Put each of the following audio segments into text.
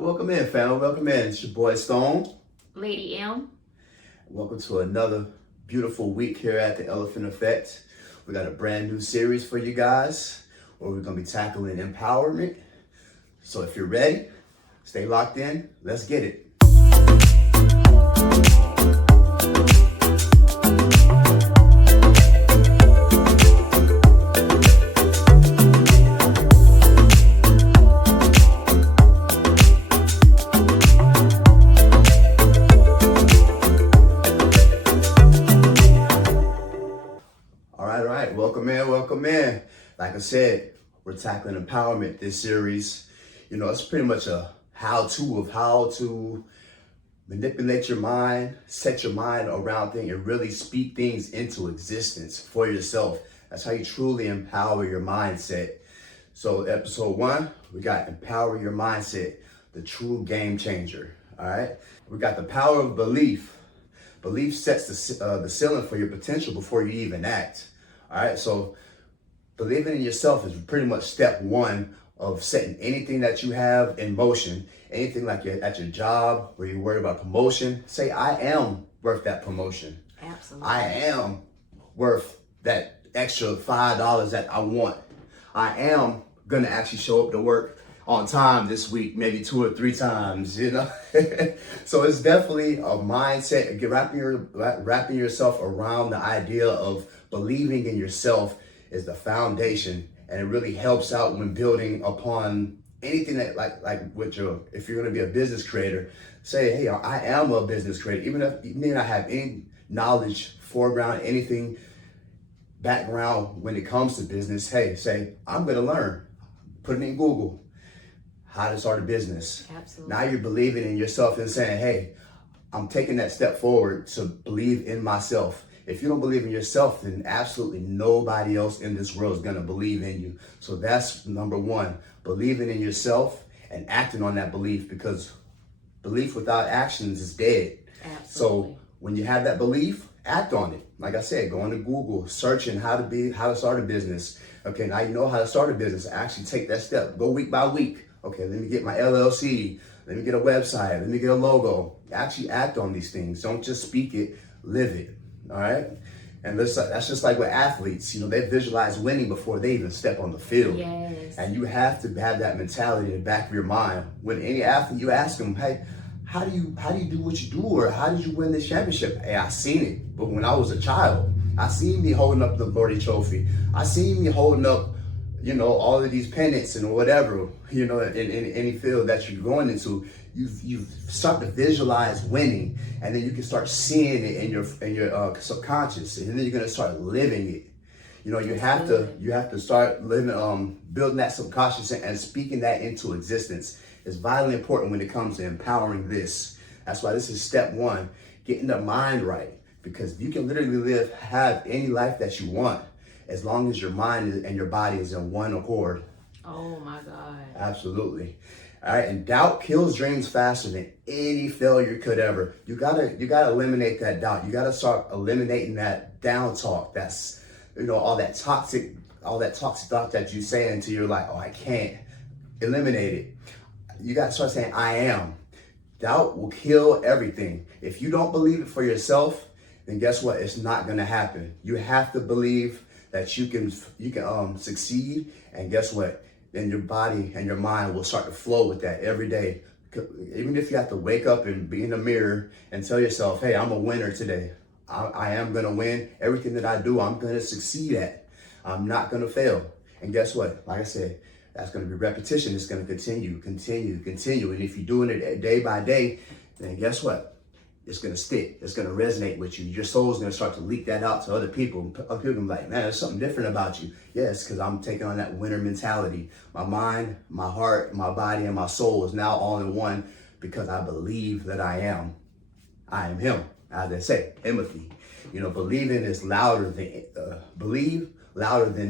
Welcome in, family. Welcome in. It's your boy Stone. Lady M. Welcome to another beautiful week here at the Elephant Effect. We got a brand new series for you guys where we're going to be tackling empowerment. So if you're ready, stay locked in. Let's get it. Welcome in. Like I said, we're tackling empowerment this series. You know, it's pretty much a how-to of how to manipulate your mind, set your mind around things, and really speak things into existence for yourself. That's how you truly empower your mindset. So episode 1, we got empower your mindset, the true game changer. All right. We got the power of belief. Belief sets the ceiling for your potential before you even act. All right, so believing in yourself is pretty much step 1 of setting anything that you have in motion. Anything like you're at your job where you're worried about promotion, say, I am worth that promotion. Absolutely. I am worth that extra $5 that I want. I am gonna actually show up to work on time this week, maybe 2 or 3 times, you know? So it's definitely a mindset, wrapping yourself around the idea of believing in yourself is the foundation, and it really helps out when building upon anything that like with if you're gonna be a business creator, say, hey, I am a business creator, even if you may not have any knowledge, foreground, anything, background when it comes to business, hey, say, I'm gonna learn, put it in Google, how to start a business. Absolutely. Now you're believing in yourself and saying, hey, I'm taking that step forward to believe in myself. If you don't believe in yourself, then absolutely nobody else in this world is going to believe in you. So that's number 1, believing in yourself and acting on that belief, because belief without actions is dead. Absolutely. So when you have that belief, act on it. Like I said, going to Google, searching how to start a business. Okay, now you know how to start a business. Actually take that step. Go week by week. Okay, let me get my LLC. Let me get a website. Let me get a logo. Actually act on these things. Don't just speak it, live it. All right. And that's just like with athletes, you know, they visualize winning before they even step on the field. Yes. And you have to have that mentality in the back of your mind. When any athlete, you ask them, hey, how do you do what you do, or how did you win this championship? Hey, I seen it, but when I was a child, I seen me holding up the Gordy Trophy. I seen me holding up, you know, all of these pennants and whatever, you know, in any field that you're going into. You start to visualize winning, and then you can start seeing it in your subconscious, and then you're gonna start living it. You know, you have to start living, building that subconscious and speaking that into existence. It's vitally important when it comes to empowering this. That's why this is step 1, getting the mind right, because you can literally have any life that you want as long as your mind and your body is in one accord. Oh my God. Absolutely. All right, and doubt kills dreams faster than any failure could ever. You gotta eliminate that doubt. You gotta start eliminating that down talk. That's, you know, all that toxic thought that you say into your life. Oh, I can't. Eliminate it. You gotta start saying, I am. Doubt will kill everything. If you don't believe it for yourself, then guess what? It's not gonna happen. You have to believe that you can succeed, and guess what? Then your body and your mind will start to flow with that every day. Even if you have to wake up and be in the mirror and tell yourself, hey, I'm a winner today. I am gonna win. Everything that I do, I'm gonna succeed at. I'm not gonna fail. And guess what? Like I said, that's gonna be repetition. It's gonna continue. And if you're doing it day by day, then guess what? It's gonna stick. It's gonna resonate with you. Your soul's gonna start to leak that out to other people. Other people are like, man, there's something different about you. Yes, because I'm taking on that winner mentality. My mind, my heart, my body, and my soul is now all in one, because I believe that I am. I am him, as they say, empathy. You know, believing is louder than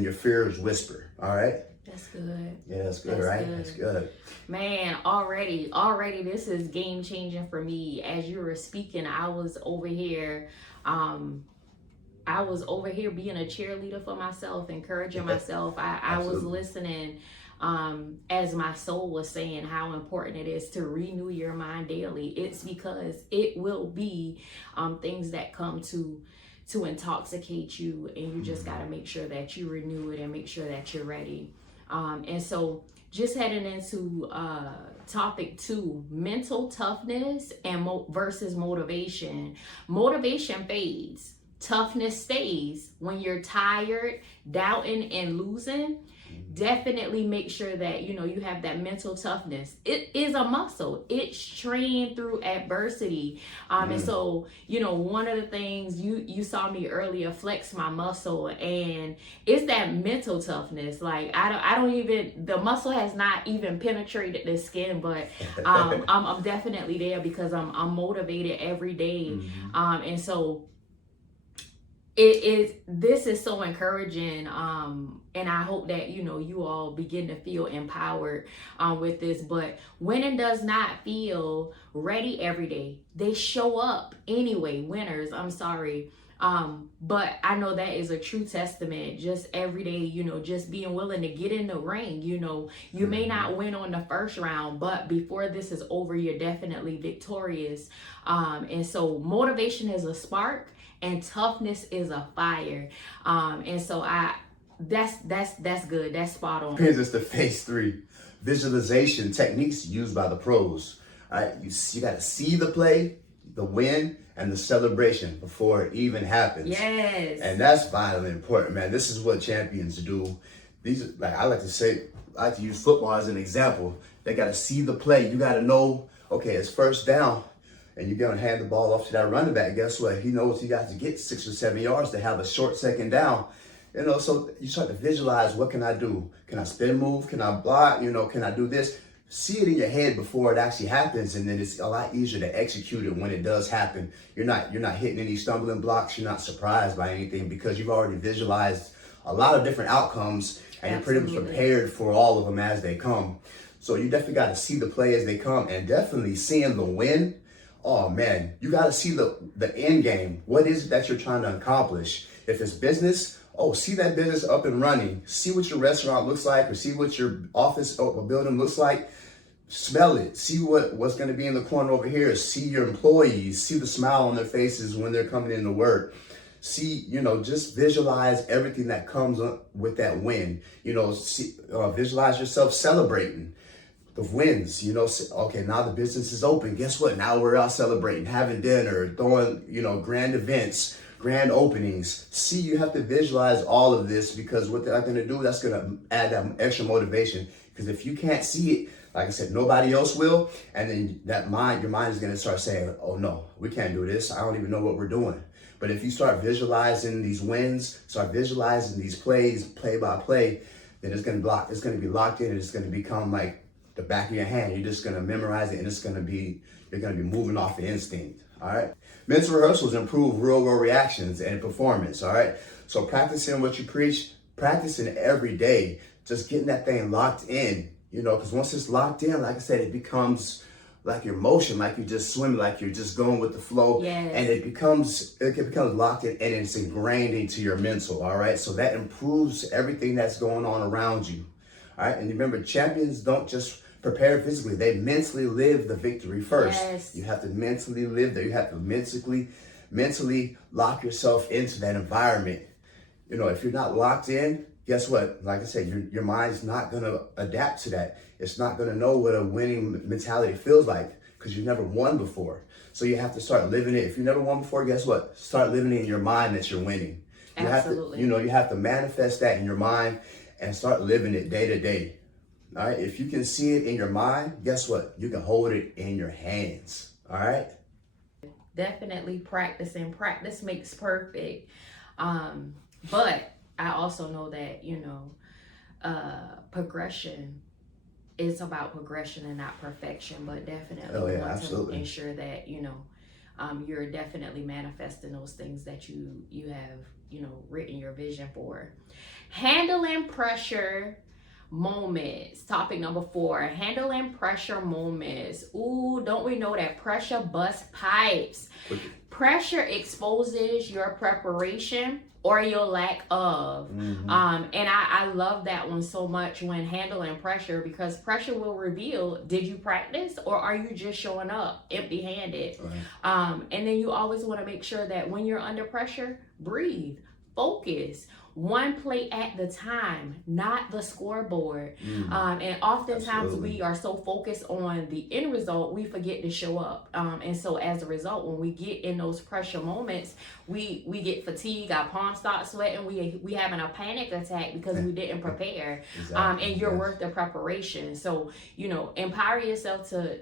your fears whisper. All right. That's good. Yeah, that's good, right? That's good. Man, already this is game changing for me. As you were speaking, I was over here being a cheerleader for myself, encouraging myself. I was listening as my soul was saying, how important it is to renew your mind daily. It's because it will be things that come to intoxicate you, and you just got to make sure that you renew it and make sure that you're ready. And so just heading into topic 2, mental toughness and versus motivation. Motivation fades, toughness stays. When you're tired, doubting, and losing, definitely make sure that you have that mental toughness. It is a muscle. It's trained through adversity. And so one of the things you saw me earlier flex my muscle, and it's that mental toughness. Like I don't even, the muscle has not even penetrated the skin, but I'm definitely there because I'm motivated every day. And so this is so encouraging, and I hope that you all begin to feel empowered with this. But winning does not feel ready every day. They show up anyway, winners, I'm sorry. But I know that is a true testament. Just every day, just being willing to get in the ring. You may not win on the first round, but before this is over, you're definitely victorious. And so motivation is a spark, and toughness is a fire. And so that's good. That's spot on. Brings us to phase 3, visualization techniques used by the pros. All right, you got to see the play, the win, and the celebration before it even happens. Yes. And that's vitally important, man. This is what champions do. These, like I like to use football as an example. They got to see the play. You got to know, okay, it's first down, and you're going to hand the ball off to that running back. Guess what? He knows he got to get 6 or 7 yards to have a short second down. So you start to visualize, what can I do? Can I spin move? Can I block? Can I do this? See it in your head before it actually happens, and then it's a lot easier to execute it when it does happen. You're not hitting any stumbling blocks. You're not surprised by anything because you've already visualized a lot of different outcomes, and you're pretty much prepared for all of them as they come. So you definitely got to see the play as they come, and definitely seeing the win. Oh man, you got to see the end game. What is it that you're trying to accomplish? If it's business, see that business up and running. See what your restaurant looks like, or see what your office or building looks like. Smell it. See what's going to be in the corner over here. See your employees. See the smile on their faces when they're coming into work. See, just visualize everything that comes with that win. Visualize yourself celebrating the wins. Okay, now the business is open. Guess what? Now we're out celebrating, having dinner, throwing, grand events, grand openings. See, you have to visualize all of this, because what they're going to do, that's going to add that extra motivation. Because if you can't see it, like I said, nobody else will. And then your mind is going to start saying, oh no, we can't do this. I don't even know what we're doing. But if you start visualizing these wins, start visualizing these plays, play by play, then it's going to be locked in, and it's going to become like the back of your hand. You're just going to memorize it, and you're going to be moving off the instinct. All right. Mental rehearsals improve real world reactions and performance. All right. So practicing what you preach, practicing every day, just getting that thing locked in, because once it's locked in, like I said, it becomes like your motion, like you're just swimming, like you're just going with the flow. Yes. And it becomes locked in, and it's ingrained into your mental. All right. So that improves everything that's going on around you. All right. And remember, champions don't just prepare physically, they mentally live the victory first. Yes. You have to mentally live there. You have to mentally lock yourself into that environment. If you're not locked in, guess what? Like I said, your mind's not going to adapt to that. It's not going to know what a winning mentality feels like, because you've never won before. So you have to start living it. If you never won before, guess what? Start living it in your mind that you're winning. Absolutely. You have to manifest that in your mind and start living it day to day. All right. If you can see it in your mind, guess what? You can hold it in your hands. All right. Definitely practicing. Practice makes perfect. But I also know that, progression is about progression and not perfection, but definitely want to ensure that, you're definitely manifesting those things that you have, written your vision for. Handling pressure moments. Topic number 4, handling pressure moments. Ooh, don't we know that pressure busts pipes? Pressure exposes your preparation, or your lack of. Mm-hmm. And I love that one so much when handling pressure, because pressure will reveal, did you practice or are you just showing up empty handed? Right. And then you always want to make sure that when you're under pressure, breathe, focus. One play at the time, not the scoreboard. And oftentimes Absolutely. we are so focused on the end result, we forget to show up. And so as a result, when we get in those pressure moments, we get fatigued, our palms start sweating, we having a panic attack because we didn't prepare. Exactly. And you're Yes. worth the preparation. So, empower yourself to,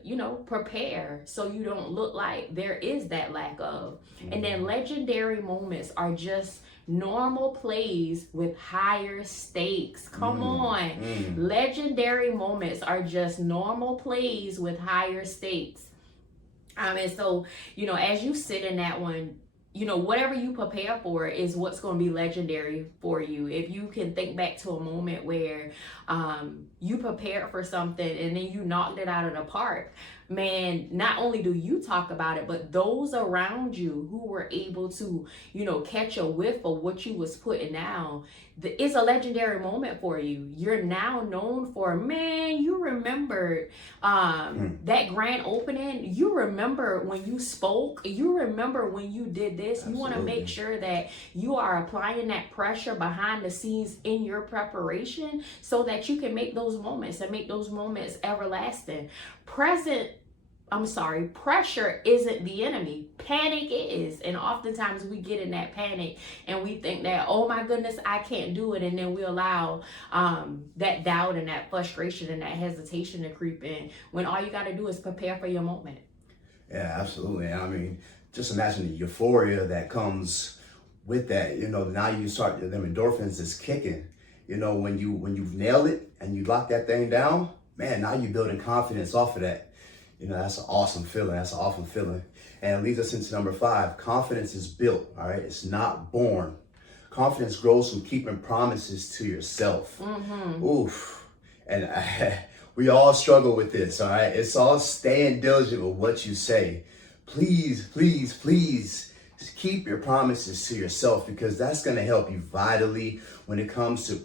prepare so you don't look like there is that lack of. And then legendary moments are just normal plays with higher stakes. Come on. Legendary moments are just normal plays with higher stakes. And so, as you sit in that one, whatever you prepare for is what's going to be legendary for you. If you can think back to a moment where you prepared for something and then you knocked it out of the park, man, not only do you talk about it, but those around you who were able to, catch a whiff of what you was putting down, it's a legendary moment for you. You're now known for, man, you remembered that grand opening. You remember when you spoke. You remember when you did this. Absolutely. You want to make sure that you are applying that pressure behind the scenes in your preparation so that you can make those moments and make those moments everlasting. Pressure isn't the enemy. Panic is. And oftentimes we get in that panic and we think that, oh my goodness, I can't do it. And then we allow that doubt and that frustration and that hesitation to creep in, when all you got to do is prepare for your moment. Yeah, absolutely. I mean, just imagine the euphoria that comes with that. Now you start, them endorphins is kicking. When you nail it and you lock that thing down, man, now you're building confidence off of that. That's an awesome feeling. And it leads us into number 5. Confidence is built, all right? It's not born. Confidence grows from keeping promises to yourself. Oof. And we all struggle with this, all right? It's all staying diligent with what you say. Please, please, please keep your promises to yourself, because that's going to help you vitally when it comes to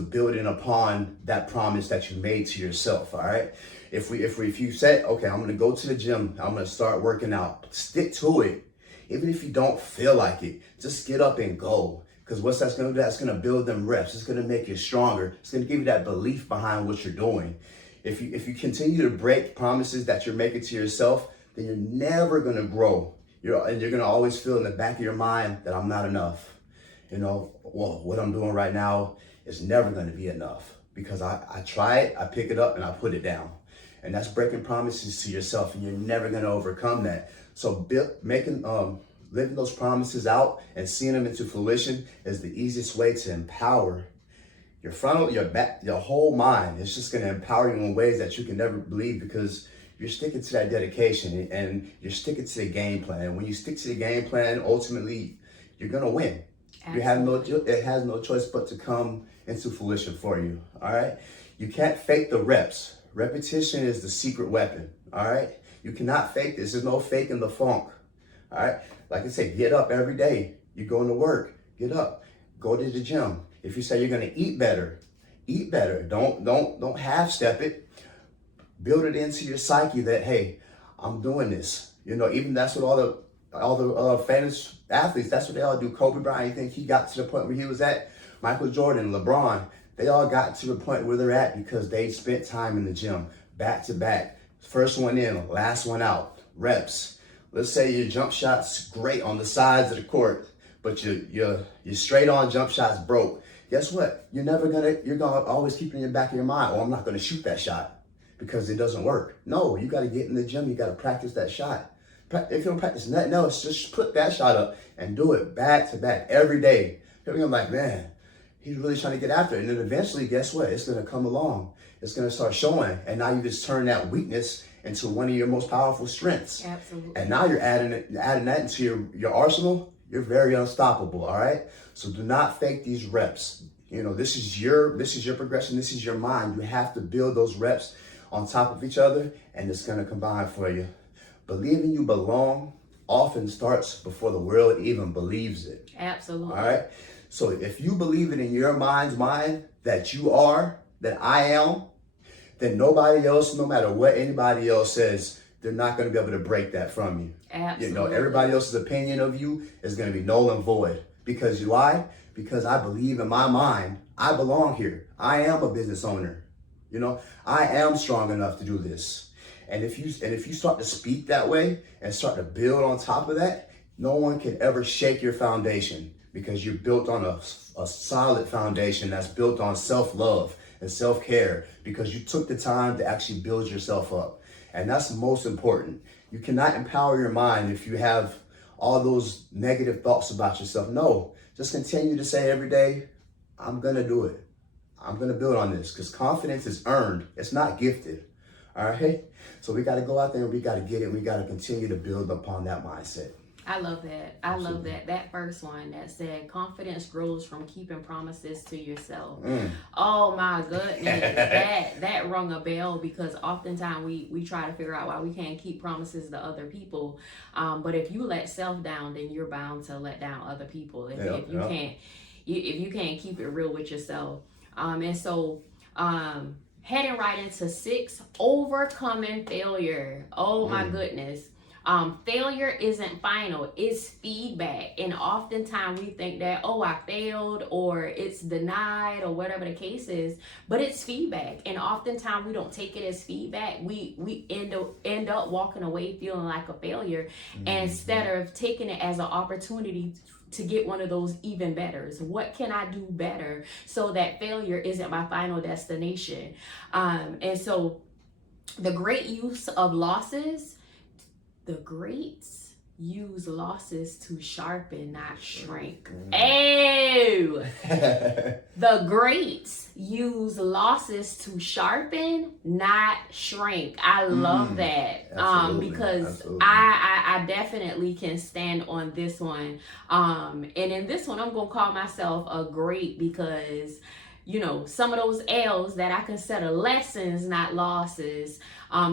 building upon that promise that you made to yourself, all right? If you say, okay, I'm gonna go to the gym, I'm gonna start working out, stick to it. Even if you don't feel like it, just get up and go. Because what's that's gonna do? That's gonna build them reps. It's gonna make you stronger. It's gonna give you that belief behind what you're doing. If you continue to break promises that you're making to yourself, then you're never gonna grow. You're gonna always feel in the back of your mind that I'm not enough. What I'm doing right now is never gonna be enough, because I try it, I pick it up, and I put it down. And that's breaking promises to yourself, and you're never going to overcome that. So living those promises out and seeing them into fruition is the easiest way to empower your frontal, your back, your whole mind. It's just going to empower you in ways that you can never believe, because you're sticking to that dedication and you're sticking to the game plan. When you stick to the game plan, ultimately, you're going to win. It has no choice but to come into fruition for you, all right? You can't fake the reps. Repetition is the secret weapon, all right? You cannot fake this. There's no faking the funk, all right? Like I said, get up every day. You're going to work, get up, go to the gym. If you say you're going to eat better, eat better. Don't half-step it. Build it into your psyche that, hey, I'm doing this. Even that's what all the famous athletes, that's what they all do. Kobe Bryant, you think he got to the point where he was at? Michael Jordan, LeBron, they all got to the point where they're at because they spent time in the gym, back to back. First one in, last one out, reps. Let's say your jump shot's great on the sides of the court, but your straight on jump shot's broke. Guess what? You're gonna always keep it in the back of your mind, I'm not gonna shoot that shot because it doesn't work. No, you gotta get in the gym, you gotta practice that shot. If you don't practice nothing else, just put that shot up and do it back to back every day. I'm like, man, he's really trying to get after it. And then eventually, guess what? It's going to come along. It's going to start showing. And now you just turn that weakness into one of your most powerful strengths. Absolutely. And now you're adding that into your arsenal. You're very unstoppable, all right? So do not fake these reps. This is your progression. This is your mind. You have to build those reps on top of each other, and it's going to combine for you. Believing you belong often starts before the world even believes it. Absolutely. All right. So if you believe it in your mind's mind that you are, that I am, then nobody else, no matter what anybody else says, they're not going to be able to break that from you. Absolutely. Everybody else's opinion of you is going to be null and void. Because why? Because I believe in my mind, I belong here. I am a business owner. I am strong enough to do this. And if you start to speak that way and start to build on top of that, no one can ever shake your foundation, because you're built on a solid foundation that's built on self-love and self-care, because you took the time to actually build yourself up. And that's most important. You cannot empower your mind if you have all those negative thoughts about yourself. No, just continue to say every day, I'm going to do it. I'm going to build on this, because confidence is earned. It's not gifted. All right. So we got to go out there and we got to get it. We got to continue to build upon that mindset. I love that. I love that. That first one that said confidence grows from keeping promises to yourself. Oh my goodness. that rung a bell, because oftentimes we try to figure out why we can't keep promises to other people. But if you let self down, then you're bound to let down other people. If you can't keep it real with yourself. Heading right into 6, overcoming failure. Oh my goodness. Failure isn't final, it's feedback. And oftentimes we think that, I failed, or it's denied, or whatever the case is, but it's feedback. And oftentimes we don't take it as feedback. We end up walking away feeling like a failure, instead of taking it as an opportunity to get one of those even betters. What can I do better so that failure isn't my final destination? And so the great use of losses, the greats use losses to sharpen, not shrink. Oh, the greats use losses to sharpen, not shrink. I love that. Because I definitely can stand on this one. And in this one, I'm gonna call myself a great, because some of those L's that I consider lessons, not losses,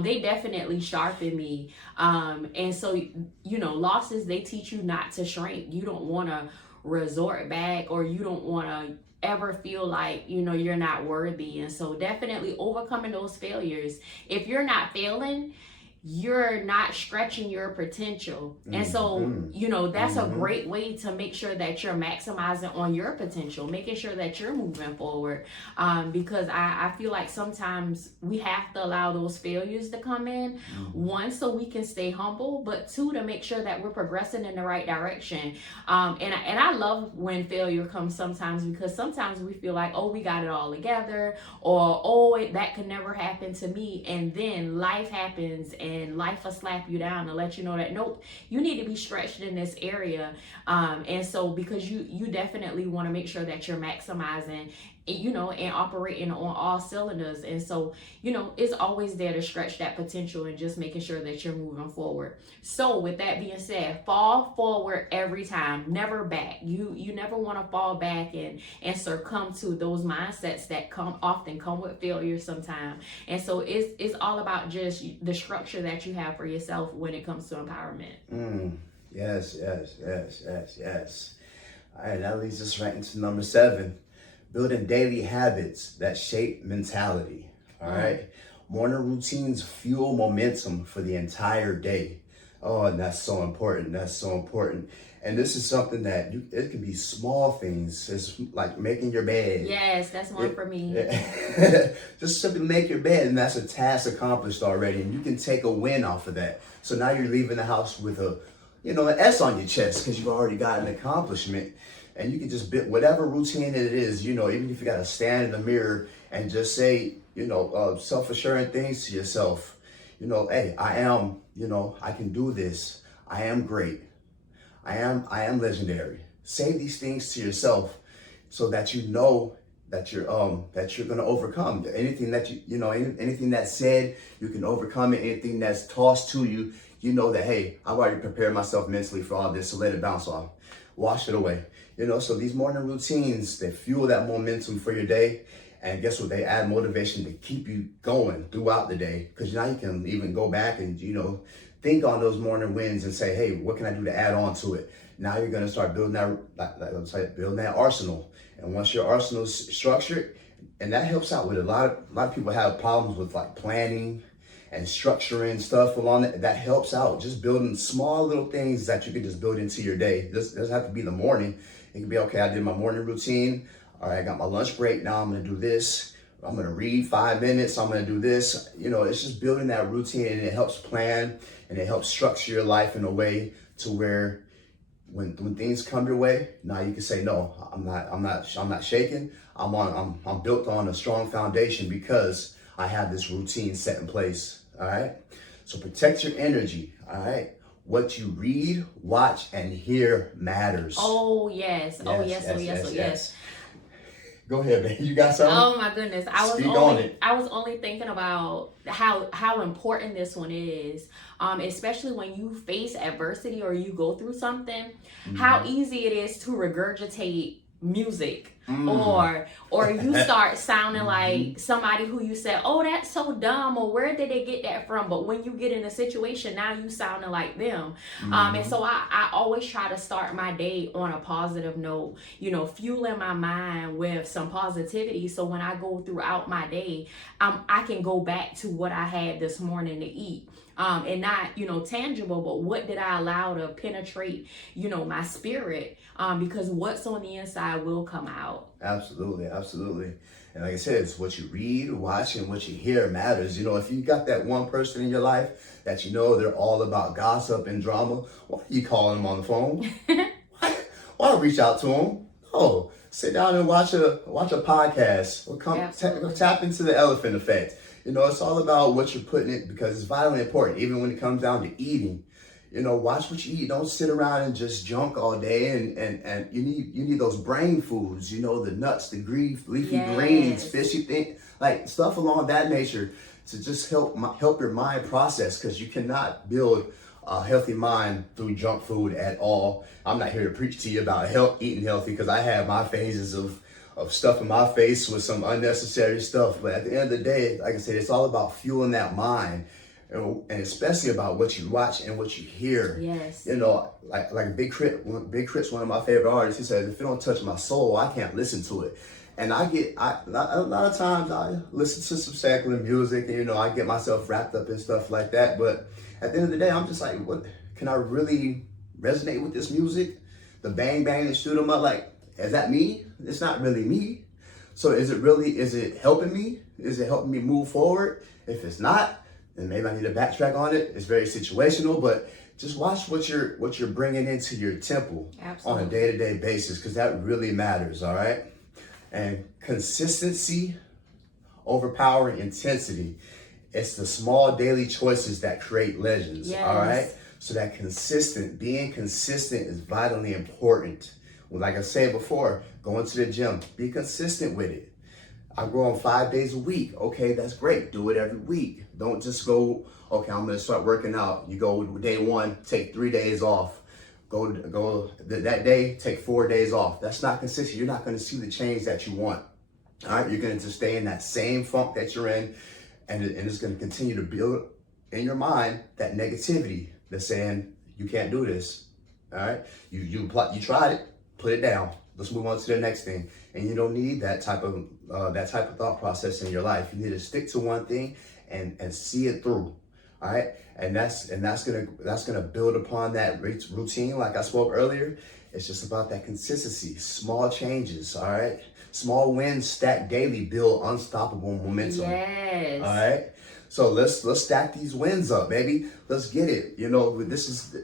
they definitely sharpen me. And so, losses, they teach you not to shrink. You don't want to resort back, or you don't want to ever feel like, you're not worthy. And so definitely overcoming those failures. If you're not failing, you're not stretching your potential. And so, that's a great way to make sure that you're maximizing on your potential, making sure that you're moving forward. Because I feel like sometimes we have to allow those failures to come in, one, so we can stay humble, but two, to make sure that we're progressing in the right direction. And I love when failure comes sometimes, because sometimes we feel like, we got it all together, or, that could never happen to me. And then life happens, and life will slap you down and let you know that, nope, you need to be stretched in this area. And so, because you definitely want to make sure that you're maximizing, and operating on all cylinders. And so, it's always there to stretch that potential and just making sure that you're moving forward. So with that being said, fall forward every time, never back. You never want to fall back and succumb to those mindsets that often come with failure sometimes. And so it's all about just the structure that you have for yourself when it comes to empowerment. Yes. All right, that leads us right into number 7. Building daily habits that shape mentality. All right. Morning routines fuel momentum for the entire day. Oh, and that's so important. And this is something that it can be small things. It's like making your bed. Yes, that's one for me. Just simply make your bed, and that's a task accomplished already. And you can take a win off of that. So now you're leaving the house with an S on your chest, because you've already got an accomplishment. And you can just build whatever routine it is, even if you got to stand in the mirror and just say, self-assuring things to yourself. Hey, I am, I can do this. I am great. I am legendary. Say these things to yourself so that that you're going to overcome anything that anything that's said, you can overcome it. Anything that's tossed to you, that, hey, I've already prepared myself mentally for all this, so let it bounce off. Wash it away. So these morning routines, they fuel that momentum for your day. And guess what? They add motivation to keep you going throughout the day. Because now you can even go back and, think on those morning wins and say, hey, what can I do to add on to it? Now you're going to start building building that arsenal. And once your arsenal is structured, and that helps out with a lot of people have problems with like planning and structuring stuff along that. That helps out. Just building small little things that you can just build into your day. This doesn't have to be the morning. It can be, okay, I did my morning routine. All right, I got my lunch break. Now I'm going to do this. I'm going to read 5 minutes. I'm going to do this. You know, it's just building that routine, and it helps plan and it helps structure your life in a way to where when things come your way, now you can say, no, I'm not shaking. I'm built on a strong foundation because I have this routine set in place. All right. So protect your energy. All right. What you read, watch, and hear matters. Oh yes. Oh yes. Go ahead, man. You got something? Oh my goodness. I was only thinking about how important this one is. Especially when you face adversity or you go through something, how easy it is to regurgitate music, or you start sounding like somebody who you said, oh, that's so dumb, or where did they get that from? But when you get in a situation, now you sounding like them. And so I always try to start my day on a positive note, you know, fueling my mind with some positivity, so when I go throughout my day, I can go back to what I had this morning to eat. And not, you know, tangible, but what did I allow to penetrate, you know, my spirit? Because what's on the inside will come out. Absolutely. And like I said, it's what you read, watch, and what you hear matters. You know, if you got that one person in your life that you know they're all about gossip and drama, why are you calling them on the phone? Why reach out to them? No, sit down and watch a podcast, or tap into the elephant effect. You know, it's all about what you're putting in, because it's vitally important, even when it comes down to eating. You know, watch what you eat. Don't sit around and just junk all day. And you need those brain foods, you know, the nuts, the leafy greens, fishy things, like stuff along that nature, to just help your mind process, because you cannot build a healthy mind through junk food at all. I'm not here to preach to you about eating healthy, because I have my phases of stuff in my face with some unnecessary stuff. But at the end of the day, like I said, it's all about fueling that mind, and especially about what you watch and what you hear. Yes. You know, like Big Crit's one of my favorite artists. He says, if it don't touch my soul, I can't listen to it. And a lot of times I listen to some secular music, and, you know, I get myself wrapped up in stuff like that. But at the end of the day, I'm just like, what can I really resonate with this music? The bang, and shoot 'em up, like, is that me? It's not really me. So is it helping me? Is it helping me move forward? If it's not, then maybe I need to backtrack on it. It's very situational, but just watch what you're bringing into your temple. Absolutely. On a day-to-day basis, because that really matters, all right? And consistency overpowering intensity. It's the small daily choices that create legends, all right? So that being consistent is vitally important. Well, like I said before, going to the gym, be consistent with it. I'm going 5 days a week. Okay, that's great. Do it every week. Don't just go, okay, I'm going to start working out. You go day 1, take 3 days off. Go that day, take 4 days off. That's not consistent. You're not going to see the change that you want. All right, you're going to just stay in that same funk that you're in, and it's going to continue to build in your mind that negativity that's saying you can't do this. All right, you tried it. Put it down. Let's move on to the next thing. And you don't need that type of thought process in your life. You need to stick to one thing and see it through. All right, and that's gonna build upon that routine, like I spoke earlier. It's just about that consistency, small changes. All right, small wins stacked daily build unstoppable momentum. Yes. All right, so let's stack these wins up, baby. Let's get it. You know, this is,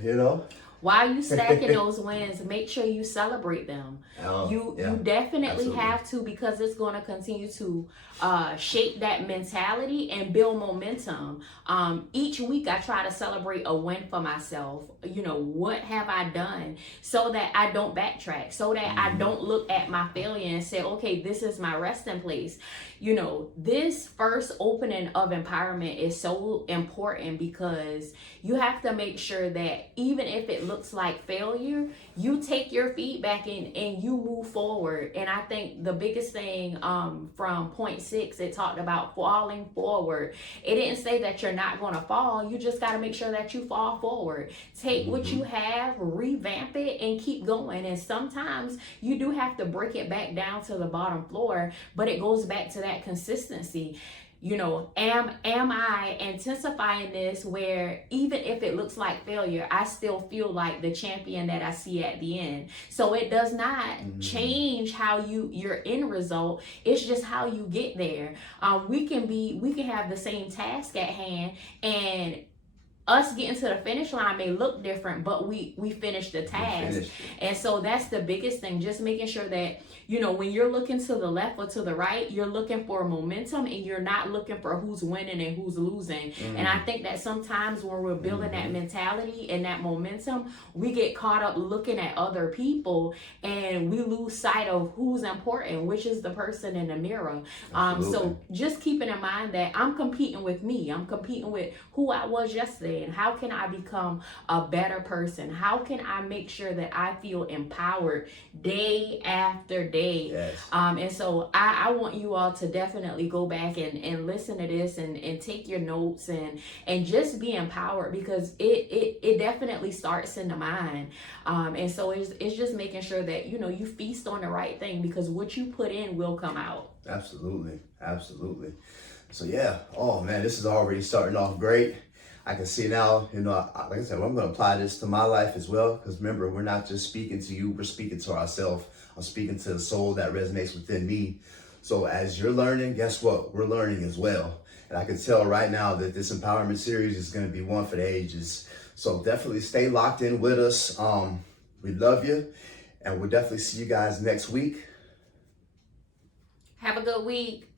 you know. While you stacking those wins, make sure you celebrate them. You definitely Absolutely. have to, because it's going to continue to shape that mentality and build momentum. Each week I try to celebrate a win for myself. You know, what have I done, so that I don't backtrack, so that I don't look at my failure and say, okay, this is my resting place. You know, this first opening of empowerment is so important, because you have to make sure that even if it looks like failure, you take your feedback and you move forward. And I think the biggest thing from point 6, it talked about falling forward. It didn't say that you're not going to fall. You just got to make sure that you fall forward. Take what you have, revamp it, and keep going. And sometimes you do have to break it back down to the bottom floor, but it goes back to that consistency. You know, am I intensifying this where even if it looks like failure, I still feel like the champion that I see at the end? So it does not change how your end result. It's just how you get there. We can have the same task at hand, and us getting to the finish line may look different, but we finished the task. And so that's the biggest thing, just making sure that, you know, when you're looking to the left or to the right, you're looking for momentum and you're not looking for who's winning and who's losing. And I think that sometimes when we're building that mentality and that momentum, we get caught up looking at other people and we lose sight of who's important, which is the person in the mirror. So just keeping in mind that I'm competing with me. I'm competing with who I was yesterday, and how can I become a better person? How can I make sure that I feel empowered day after day? Yes. And so I want you all to definitely go back and listen to this and take your notes and just be empowered, because it definitely starts in the mind. And so it's just making sure that, you know, you feast on the right thing, because what you put in will come out. Absolutely. So yeah, oh man, this is already starting off great. I can see now, you know, like I said, I'm going to apply this to my life as well. Because remember, we're not just speaking to you, we're speaking to ourselves. I'm speaking to the soul that resonates within me. So as you're learning, guess what? We're learning as well. And I can tell right now that this empowerment series is going to be one for the ages. So definitely stay locked in with us. We love you. And we'll definitely see you guys next week. Have a good week.